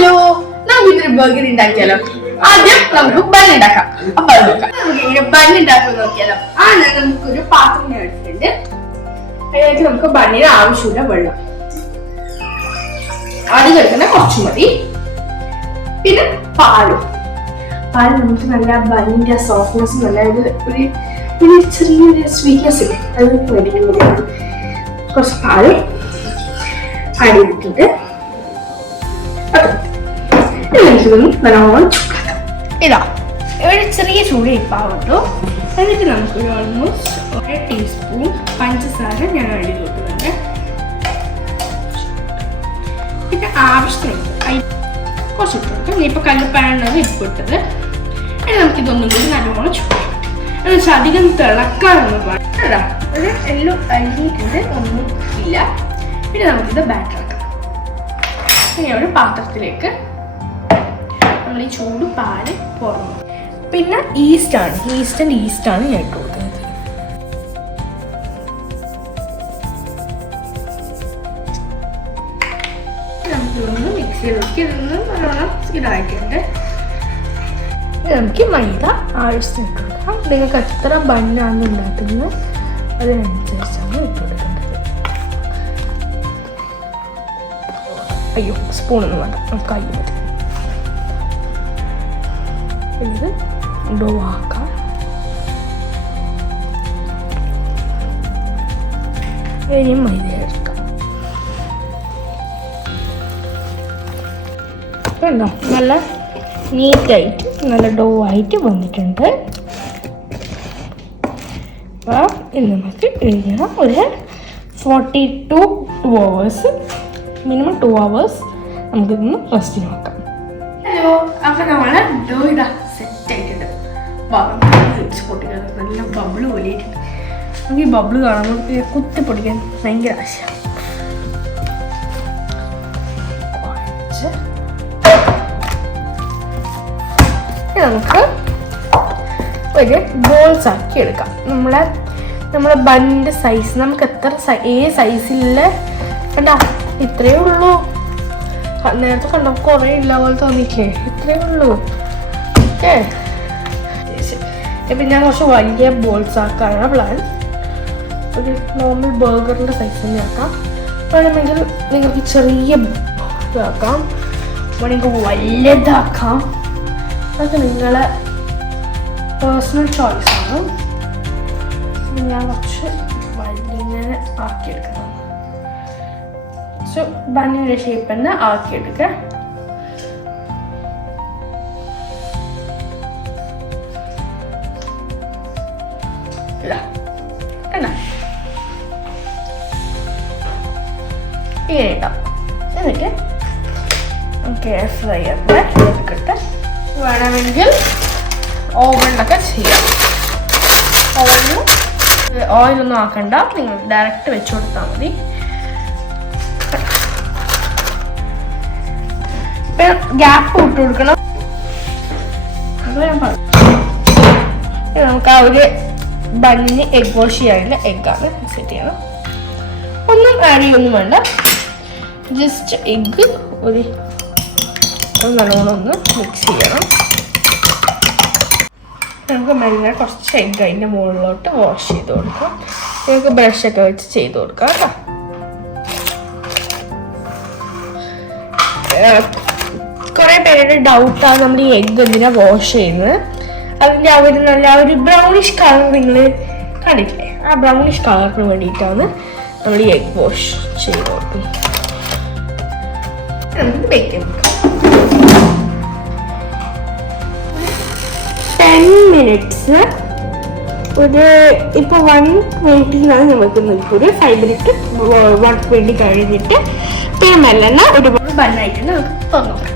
Hello, നമുക്ക് ഇതൊരു burger ഉണ്ടാക്കിയാലോ? ആദ്യം നമുക്ക് ബൺ ഉണ്ടാക്കാം. അപ്പൊ അത് നോക്കാം. നമുക്ക് ഇങ്ങനെ ബൺ ഉണ്ടാക്കാൻ നോക്കിയാലോ? നമുക്കൊരു പാത്രം എടുത്തിട്ടുണ്ട്. അതിലേക്ക് നമുക്ക് ബണ്ണിന് ആവശ്യമുള്ള വെള്ളം ആദ്യം എടുക്കുന്ന കുറച്ച് മതി. പിന്നെ പാല് നമുക്ക് നല്ല ബണ്ണിന്റെ സോഫ്റ്റ്നെസ്, നല്ല ഒരു ചെറിയൊരു സ്വീറ്റ്നെസ് ഇല്ലേ, അതിന് വേണ്ടിയിട്ട് കുറച്ച് പാല് ആഡ് ചെയ്തിട്ടുണ്ട്. നല്ലോണം ചൂടാക്കാം. ഇതാ ഒരു ചെറിയ ചൂട് ഇപ്പാവുള്ളൂ. എന്നിട്ട് നമുക്കൊരു ഓൾമോസ്റ്റ് 1 ടീസ്പൂൺ പഞ്ചസാര ഞാൻ ആഡ് ചെയ്ത് കൊടുക്കുന്നുണ്ട്. പിന്നെ ആവശ്യത്തിന് കുറച്ച് ഇട്ട് കൊടുക്കാം. ഇപ്പൊ കല്ലുപ്പാനാണ് ഇപ്പം ഇട്ടത്. ഇനി നമുക്കിതൊന്നും കൂടി നല്ലോണം ചൂടാക്കാം. എന്ന് വെച്ചാൽ അധികം തിളക്കാനൊന്നും പാടില്ല. ഒരു എല്ലാം അരിഞ്ഞിട്ടുണ്ട്, ഒന്നും ഇല്ല. പിന്നെ നമുക്കിത് ബാറ്റർ ആക്കാം. ഇനി ഒരു പാത്രത്തിലേക്ക് നമ്മൾ ഈ ചൂട് പാല് പോകണം. പിന്നെ ഈസ്റ്റാണ് ഞാൻ ഇട്ട് കൊടുക്കുന്നത്. നമുക്കിതൊന്ന് മിക്സിയിലൊക്കെ ഇതൊന്ന് നല്ലോണം ഇതായിട്ടുണ്ട്. നമുക്ക് മൈദ ആവശ്യത്തിന് ഇട്ട് കൊടുക്കാം. നിങ്ങൾക്ക് എത്ര ബണ്ണാണ് ഉണ്ടാക്കുന്നത് അതിനനുസരിച്ചാണ് ഇട്ട് കൊടുക്കേണ്ടത്. അയ്യോ, സ്പൂണൊന്നും വേണ്ട, നമുക്ക് കൈ പറ്റും. ഇത് ഡോ ആക്കാം. ഇനിയും മൈദ എടുക്കാം. കണ്ടോ, നല്ല നീറ്റായിട്ട് നല്ല ഡോ ആയിട്ട് വന്നിട്ടുണ്ട്. അപ്പോൾ ഇത് നമുക്ക് എഴുതണം. ഒരു 42 hours, മിനിമം 2 hours നമുക്കിതൊന്ന് റെസ്റ്റ് നോക്കാം. ഹലോ, അപ്പം നമ്മളെ ഡോ ഇതാ സെറ്റ് ആയിട്ടുണ്ട്. പൊട്ടിക്കാൻ നല്ല ബബിള് പോലെയായിട്ടുണ്ട്. നമുക്ക് ഈ ബബിള് കാണുമ്പോൾ കുത്തി പൊടിക്കാൻ ഭയങ്കര ആശയം. നമുക്ക് ഒരു ബോൾസ് ആക്കി എടുക്കാം. നമ്മളെ ബണ്ണിൻ്റെ സൈസ് നമുക്ക് എത്ര ഏത് സൈസിലുള്ള കണ്ടാ ഇത്രയേ ഉള്ളൂ. നേരത്തെ കണ്ടോ കുറേ ഇല്ല പോലെ തോന്നിയില്ലേ? ഇത്രയേ ഉള്ളൂ. ഓക്കെ, ഇപ്പം ഞാൻ കുറച്ച് വലിയ ബോൾസ് ആക്കാനാണ് പ്ലാൻ. ഒരു നോർമൽ ബർഗറിൻ്റെ സൈസ് തന്നെ ആക്കാം. വേണമെങ്കിൽ നിങ്ങൾക്ക് ചെറിയ ഇതാക്കാം, വേണമെങ്കിൽ വലുതാക്കാം. അതൊക്കെ നിങ്ങളെ പേഴ്സണൽ ചോയ്സാണ്. ഞാൻ കുറച്ച് വലിയ ആക്കിയെടുക്കണം. സോ ബണ്ണിൻ്റെ ഷേപ്പ് തന്നെ ആക്കിയെടുക്കുക. ഇങ്ങനെ ഇട്ടാം. എന്നിട്ട് നമുക്ക് ഫ്രൈ എടുക്കട്ടെ. വേണമെങ്കിൽ ഓവനിലൊക്കെ ചെയ്യാം. ഓവനിൽ ഓയിലൊന്നും ആക്കണ്ട, നിങ്ങൾ ഡയറക്റ്റ് വെച്ച് കൊടുത്താൽ മതി. ഗ്യാപ്പ് ഇട്ട് കൊടുക്കണം. അത് ഞാൻ പറഞ്ഞു. നമുക്ക് ആ ഒരു ബണ്ണിന് എഗ് വാഷ് ചെയ്യാനുള്ള എഗ്ഗാണ് സെറ്റ് ചെയ്യണം. ഒന്നും ആഡ് ചെയ്യൊന്നും വേണ്ട, ജസ്റ്റ് എഗ്ഗ് ഒരു നല്ലോണം ഒന്ന് മിക്സ് ചെയ്യണം. നമുക്ക് മെല്ലെ കുറച്ച് എഗ്ഗ് അതിൻ്റെ മുകളിലോട്ട് വാഷ് ചെയ്ത് കൊടുക്കാം. നമുക്ക് ബ്രഷൊക്കെ വെച്ച് ചെയ്ത് കൊടുക്കാം കേട്ടോ. കുറേ പേരുടെ ഡൗട്ടാണ് നമ്മൾ ഈ എഗ്ഗ് എന്തിനാണ് വാഷ് ചെയ്യുന്നത്. അതിൻ്റെ നല്ല ഒരു ബ്രൗണിഷ് കളർ നിങ്ങൾ കണ്ടിട്ടില്ലേ? ആ ബ്രൗണിഷ് കളറിന് വേണ്ടിയിട്ടാണ് നമ്മൾ ഈ എഗ്ഗ് വാഷ് ചെയ്ത് കൊടുക്കും. നമുക്ക് ബേക്ക് ചെയ്ത് കൊടുക്കാം. 10 minutes. ഒരു ഇപ്പോൾ 120 നമുക്ക് നിൽക്കും. ഒരു 5 minute 120 കഴിഞ്ഞിട്ട് പിന്നെ മെല്ലെണ്ണ ഒരുപാട് ബണ്ണായിട്ടുണ്ട്. നമുക്ക് തുറന്നു.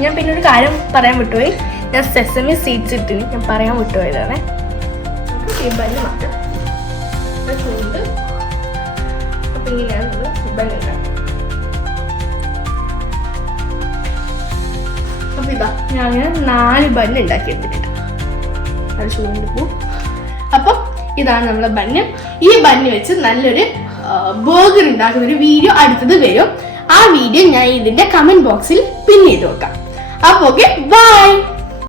ഞാൻ പിന്നെ ഒരു കാര്യം പറയാൻ വിട്ടുപോയി. ഞാൻ സെസമി സീഡ്സ് ഇട്ടിന് ഞാൻ പറയാൻ വിട്ടുപോയതാണ്. നമുക്ക് ഈ ബണ്ണ് മാറ്റാം. ചൂട് അപ്പം ഇങ്ങനെയാണ് നമ്മൾ ബണ്ണുണ്ടാക്കുക. അപ്പം ഇതാ ഞാൻ 4 ബണ്ണ് ഉണ്ടാക്കി എടുത്തിട്ടുണ്ട്. അത് ചൂടിൻ്റെ പൂ. അപ്പം ഇതാണ് നമ്മളെ ബണ്ണ്. ഈ ബണ്ണ് വെച്ച് നല്ലൊരു ബർഗർ ഉണ്ടാക്കുന്ന ഒരു വീഡിയോ അടുത്തത് വരും. ആ വീഡിയോ ഞാൻ ഇതിന്റെ കമന്റ് ബോക്സിൽ പിൻ ചെയ്ത് വെക്കാം. അപ്പൊ ഓക്കെ, ബൈ.